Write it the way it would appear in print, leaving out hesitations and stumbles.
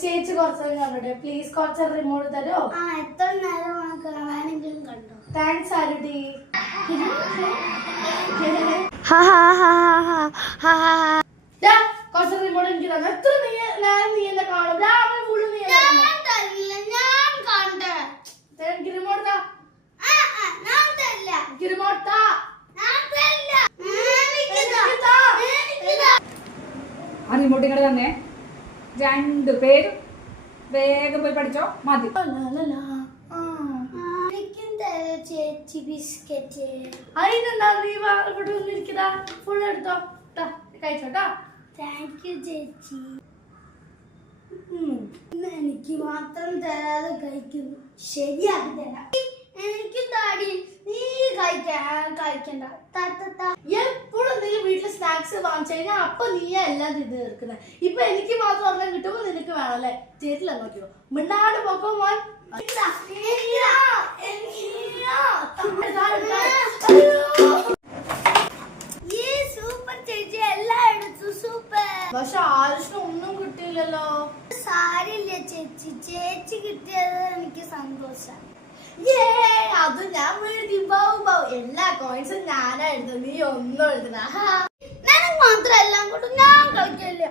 ചേച്ചി കുറച്ച് കണ്ടോട്ടെ പ്ലീസ് കുറച്ച് റിമോട്ട് തരോ? എത്ര നേരം കാണാനെങ്കിലും കണ്ടോ? താങ്ക്സ് ആരുടി. കുറച്ച് റിമോട്ട് എനിക്ക് തന്നെ. എത്ര നീ എന്നെ കാണും? എനിക്ക് റിമോട്ട് താ. എനിക്ക് റിമോട്ട് താ. ആ റിമോട്ട് ഇങ്ങോട്ട് തന്നെ. രണ്ടുപേരും വേഗം പോയി പഠിച്ചോ. മതി. ചേച്ചി ബിസ്ക്കറ്റ്. അതിനെന്താ നീ ഇവിടെ വന്നിരിക്കുന്നതാ? ഫുൾ എടുത്തോ, കഴിച്ചോട്ടോ. താങ്ക് യു ചേച്ചി. എനിക്ക് മാത്രം തരാതെ കഴിക്കുന്നു. ശരിയാക്കി തരാം. എനിക്കും താടി. നീ കഴിക്കണ്ട. എപ്പോഴും നീ വീട്ടില് സ്നാക്സ് വാങ്ങിച്ചു കഴിഞ്ഞാൽ അപ്പൊ നീയാ എല്ലാം ഇത് തീർക്കുന്നത്. ഇപ്പൊ എനിക്ക് മാത്രം ഒരെണ്ണം കിട്ടുമ്പോ നിനക്ക് വേണല്ലേ? ചേട്ടില്ല നോക്കിയോ മിണ്ടാട് പോക്കോ മോൻ. സൂപ്പർ ചേച്ചി, എല്ലാം എടുത്തു. സൂപ്പർ. പക്ഷെ ആരുഷിന് ഒന്നും കിട്ടിയില്ലല്ലോ. സാരില്ല ചേച്ചി, ചേച്ചി കിട്ടിയത് എനിക്ക് സന്തോഷം. അത് ഞാൻ എഴുതി എല്ലാ കോയിൻസും ഞാനാ എഴുതുന്നത്, നീ ഒന്നും എഴുതുന്ന. നിനക്ക് മാത്രം എല്ലാം കൂട്ടും, ഞാൻ കളിക്കില്ല.